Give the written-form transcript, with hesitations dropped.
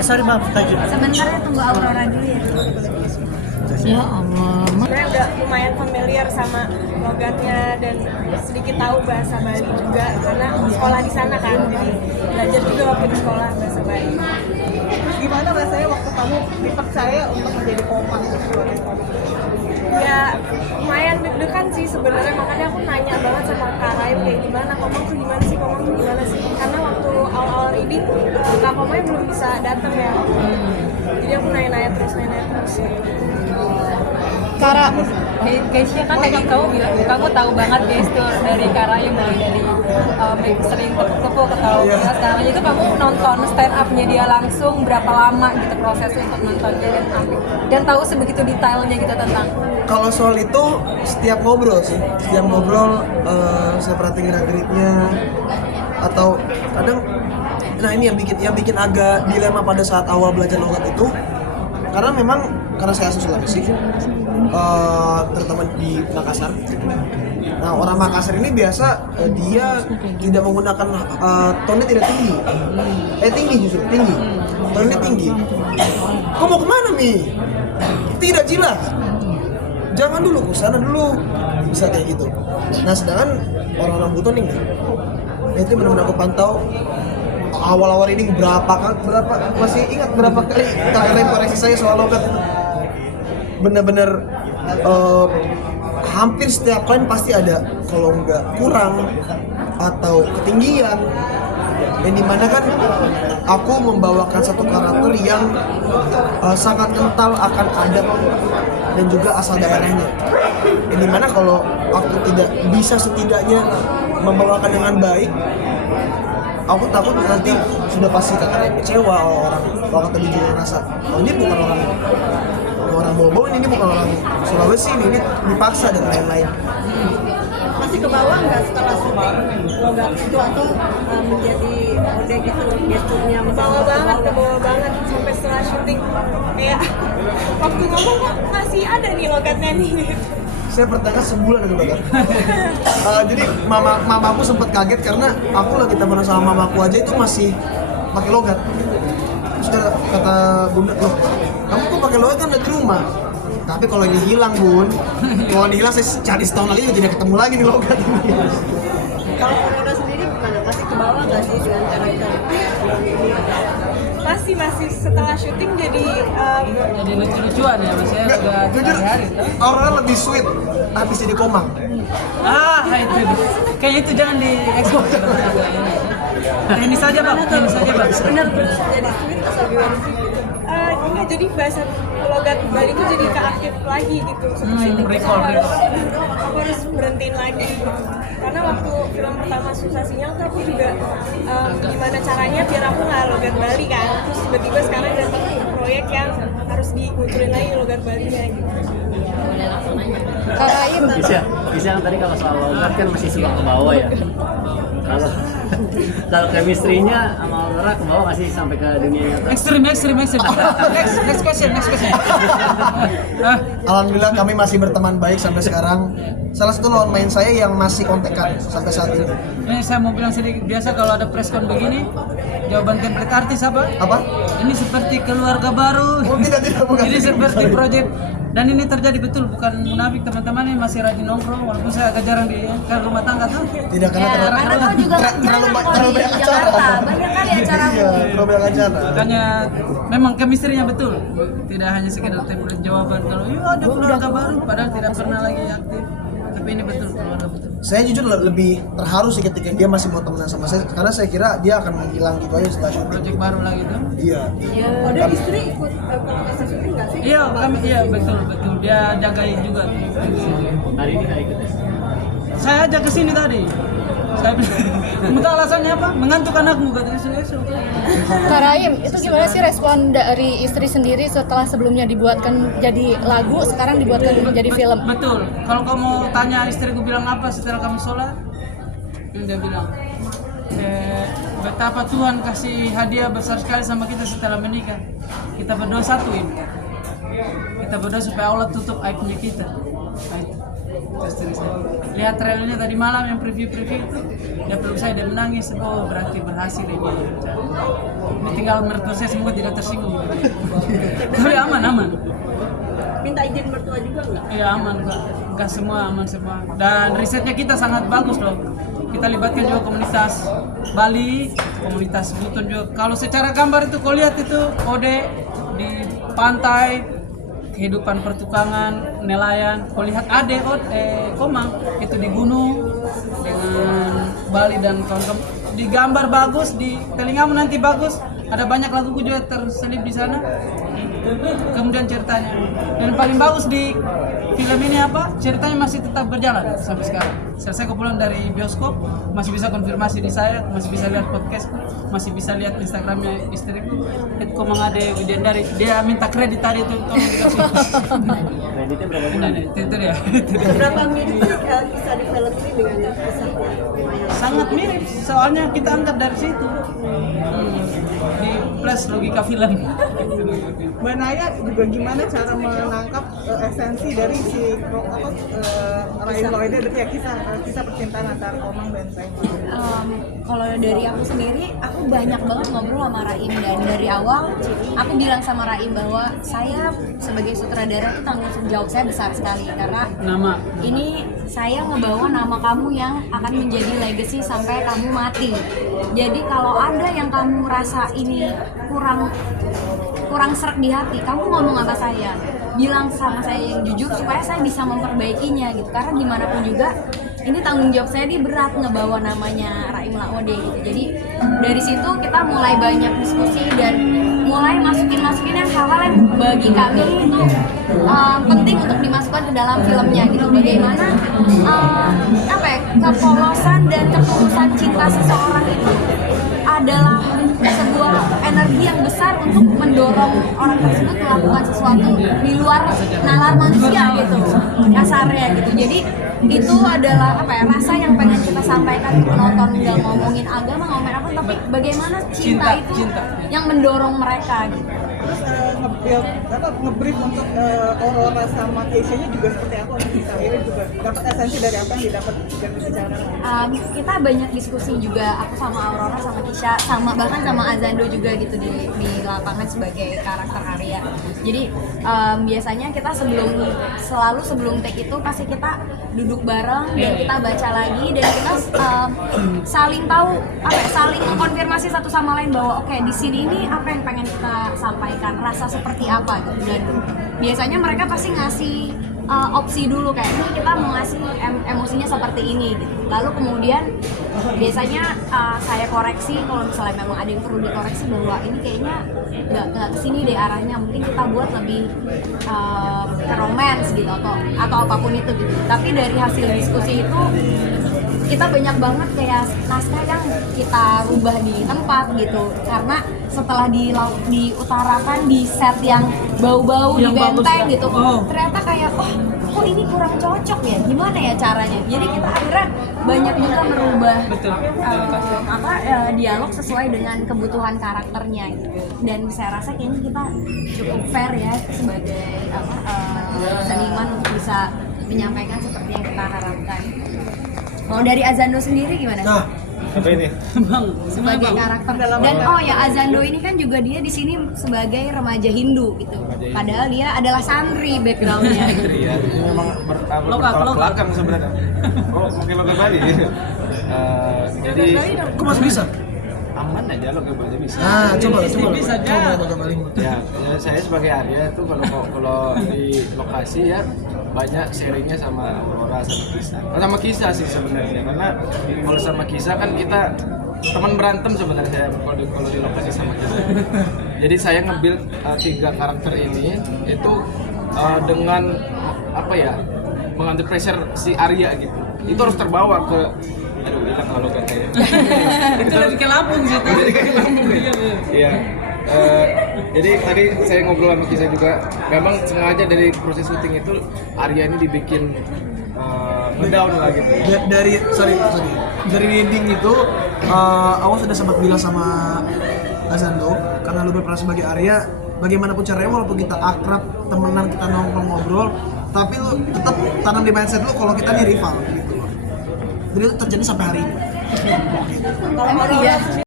Sorry maaf, lanjut. Sebenarnya tunggu Aurora dulu ya. Ya Allah. Sebenarnya udah lumayan familiar sama logatnya dan sedikit tahu bahasa Bali juga karena sekolah di sana kan, jadi belajar juga waktu di sekolah bahasa Bali. Gimana rasanya waktu kamu dipercaya untuk menjadi komang sebagai komang? Ya lumayan deg-degan sih sebenarnya, makanya aku nanya banget sama Kak Raim kayak gimana komang tuh gimana sih, karena waktu awal-awal reading Kak Komanya belum bisa datang ya, jadi aku nanya-nanya terus Kara, Keisha kan tadi kamu bilang kamu tahu banget gestur dari Kara yang mulai dari sering tepuk-tepuk ketawa sekarang itu kamu nonton stand up-nya dia langsung berapa lama gitu prosesnya untuk nontonnya dan tahu sebegitu detailnya gitu tentang. Kalau soal itu setiap ngobrol saya perhatiin gerak-geriknya atau kadang nah ini yang bikin agak dilema pada saat awal belajar logat itu karena saya asli Sulawesi, terutama di Makassar. Nah, orang Makassar ini biasa dia tidak menggunakan tone tidak tinggi. Tinggi. Tone tinggi. Kau mau kemana Mi? Tidak jelas. Jangan dulu, kesana dulu. Bisa kayak gitu. Nah, sedangkan orang-orang Buton ini itu benar-benar aku pantau awal-awal ini masih ingat berapa kali kalian koreksi saya soal logat itu. Benar-benar hampir setiap kalian pasti ada kalau nggak kurang atau ketinggian yang dimana kan aku membawakan satu karakter yang sangat kental akan adat dan juga asal daerahnya yang dimana kalau aku tidak bisa setidaknya membawakan dengan baik, aku takut nanti sudah pasti kakaknya kecewa orang tadi juga ngerasa ini bukan orang Bobo, ini bukan orang Sulawesi, ini dipaksa dan lain-lain. Masih ke bawah nggak setelah syuting logat itu atau menjadi mode gitu gesturnya? ke bawah banget sampai setelah syuting kayak waktu ngomong kok masih ada nih logatnya nih. Saya bertengkar sebulan itu bahkan. Jadi mamaku sempat kaget karena aku lagi temenan sama mamaku aja itu masih pakai logat. Terus kata bunda, loh kamu kok pakai logat kan udah di rumah. Tapi kalau ini hilang Bun, kalau ini hilang saya cari setahun lagi tidak ketemu lagi nih logat ini. Kalau Aurora sendiri gimana? Masih ke bawah nggak sih dengan karakter? Masih setelah syuting jadi Jadi lucu-lucuan ya maksudnya udah Jujur, hari-hari. Aurora lebih sweet habis jadi komang. Itu kayaknya itu jangan diekspor. Teknis saja bang. Benar jadi sweet atau gimana sih? enggak, jadi bahasa logat Bali itu jadi keaktif lagi gitu. Recall. Aku harus berhentiin lagi gitu. Karena waktu film pertama Susah Sinyal tuh aku juga gimana caranya biar aku nggak logat Bali kan. Terus tiba-tiba sekarang datang proyek yang harus dimunculin lagi logat Balinya gitu. Karaim. Bisa tadi kalau soal logat kan masih suka ke bawah ya. Kalau chemistry-nya sama Aurora ke bawah masih sampai ke dunia nyata. Ekstrim. Next question. Alhamdulillah kami masih berteman baik sampai sekarang. Salah satu lawan main saya yang masih kontekan sampai saat ini. Ini saya mau bilang sedikit, biasa kalau ada press con begini, jawaban template artis apa? Apa? Ini seperti keluarga baru. Oh, tidak, bukan. Ini seperti project. Dan ini terjadi betul, bukan munafik teman-teman ini masih rajin nongkrong walaupun saya agak jarang di rumah tangga tuh. Tidak karena Karena kau juga terlalu banyak di acara. Jakarta, banyak kali acaramu. Iya, terlalu banyak acara. Makanya memang chemistry-nya betul. Tidak hanya sekedar template jawaban kalau ada keluarga baru padahal tidak pernah lagi aktif. Tapi ini betul keluarga betul. Saya jujur lebih terharu sih ketika dia masih mau temenan sama saya karena saya kira dia akan menghilang gitu aja setelah syuting. Project baru lagi tuh. Iya. Ada istri ikut proses syuting nggak sih? Iya, betul. Dia jagain juga. Hari ini nggak ikut ya? Saya ajak ke sini tadi. Saya bilang, entah alasannya apa? Mengantuk anakmu katanya saya. Karaim, itu gimana sih respon dari istri sendiri setelah sebelumnya dibuatkan jadi lagu, sekarang dibuatkan jadi film? Betul. Kalau kamu tanya istriku bilang apa setelah kamu sholat, dia bilang, betapa Tuhan kasih hadiah besar sekali sama kita setelah menikah. Kita berdoa satuin. Kita berdoa supaya Allah tutup aibnya kita. Lihat trailernya tadi malam yang preview itu, dia peluk saya, dia menangis. Oh berarti berhasil ini. Ini tinggal mertua saya semoga tidak tersinggung. Tapi aman. Minta izin mertua juga nggak? Iya aman kok, nggak semua aman semua. Dan risetnya kita sangat bagus loh. Kita libatkan juga komunitas Bali, komunitas Buton juga. Kalau secara gambar itu kau lihat itu Ode di pantai, kehidupan pertukangan, nelayan. Kau lihat Komang itu di gunung dengan Bali dan kawan-kawan. Di gambar bagus, di telingamu nanti bagus. Ada banyak laguku juga terselip di sana. Kemudian ceritanya, dan paling bagus di film ini apa? Ceritanya masih tetap berjalan sampai sekarang. Selesai aku pulang dari bioskop, masih bisa konfirmasi di saya, masih bisa lihat podcastku, masih bisa lihat Instagramnya istriku. Itu Komang Ade Widiandari, dia minta kredit tadi itu, tolong dikasih. Kreditnya berapa bulan? Itu dia. Berapa mirip kisah di film ini dengan kisah Sangat mirip, soalnya kita angkat dari situ. Di plus logika film. Mbak Naya juga gimana cara menangkap esensi dari si Raim Loide ya kisah percintaan antara Komang dan Raim. Kalau dari aku sendiri, aku banyak banget ngobrol sama Raim, dan dari awal aku bilang sama Raim bahwa saya sebagai sutradara itu tanggung jawab saya besar sekali, karena ini saya ngebawa nama kamu yang akan menjadi legacy sampai kamu mati. Jadi kalau ada yang kamu rasa ini kurang seret di hati, kamu ngomong sama saya, bilang sama saya yang jujur supaya saya bisa memperbaikinya gitu. Karena gimana pun juga ini tanggung jawab saya, ini berat ngebawa namanya Raim Laode gitu. Jadi dari situ kita mulai banyak diskusi dan mulai masukin yang hal-hal yang bagi kami itu penting untuk dimasukkan ke dalam filmnya gitu. Bagaimana kepolosan dan ketulusan cinta seseorang itu adalah sebuah energi yang besar untuk mendorong orang tersebut melakukan sesuatu di luar nalar manusia gitu, kasarnya gitu. Jadi itu adalah rasa yang pengen kita sampaikan ke penonton, nggak ngomongin agama, ngomongin apa, tapi bagaimana cinta itu yang mendorong mereka gitu. Terus ngebrief untuk Aurora sama Keisha-nya juga seperti apa untuk bisa akhirnya juga dapat esensi dari apa yang didapat dari bicarakan. Kita banyak diskusi juga, aku sama Aurora sama Keisha, bahkan sama Azando juga gitu di lapangan sebagai karakter Arya. Jadi biasanya kita sebelum take itu pasti kita duduk bareng dan kita baca lagi, dan kita saling tahu saling mengkonfirmasi satu sama lain bahwa oke, di sini ini apa yang pengen kita sampaikan, rasa seperti apa gitu. Dan biasanya mereka pasti ngasih opsi dulu, kayak ini kita mau ngasih emosinya seperti ini gitu. Lalu kemudian biasanya saya koreksi kalau misalnya memang ada yang perlu dikoreksi, bahwa ini kayaknya nggak kesini deh arahnya, mungkin kita buat lebih ke romance gitu atau apapun itu gitu. Tapi dari hasil diskusi itu kita banyak banget kayak naskah yang kita rubah di tempat gitu, karena setelah diutarakan di set yang bau-bau di benteng gitu, ternyata kayak kok ini kurang cocok ya, gimana ya caranya. Jadi kita akhirnya banyak juga merubah dialog sesuai dengan kebutuhan karakternya gitu. Dan saya rasa kayaknya kita cukup fair ya sebagai seniman untuk bisa menyampaikan seperti yang kita harapkan. Kalau dari Azando sendiri gimana? Nah, apa ini? Sebagai karakter dan Azando ini kan juga dia di sini sebagai remaja Hindu gitu. Padahal dia adalah santri backgroundnya. Iya, ini memang bertolak belakang sebenarnya. Mungkin lokal Bali. Jadi, kok masih bisa? aman aja lokal Bali bisa. Coba Coba Bali. Ya, saya sebagai Arya tuh kalau di lokasi ya banyak sharingnya sama Aurora sama Kisah sih sebenarnya, karena kalau sama Kisah kan kita teman berantem sebenarnya kalau di lokasi sama Kisah. Jadi saya nge-build 3 karakter ini itu dengan mengambil pressure si Arya gitu. Itu harus terbawa ke hilang kalau kan kayak. Itu lebih ke Lampung sih. Iya. Jadi tadi saya ngobrol sama Kisah juga, memang sengaja dari proses syuting itu Arya ini dibikin ngedown lah gitu. Dari ending itu Awas sudah sempat bilang sama Azando, karena lu berperan sebagai Arya, bagaimanapun caranya walaupun kita akrab, temenan, kita nongkrong ngobrol, tapi lu tetap tanam di mindset lu kalau kita nih rival gitu. Jadi itu terjadi sampai hari ini. Kalau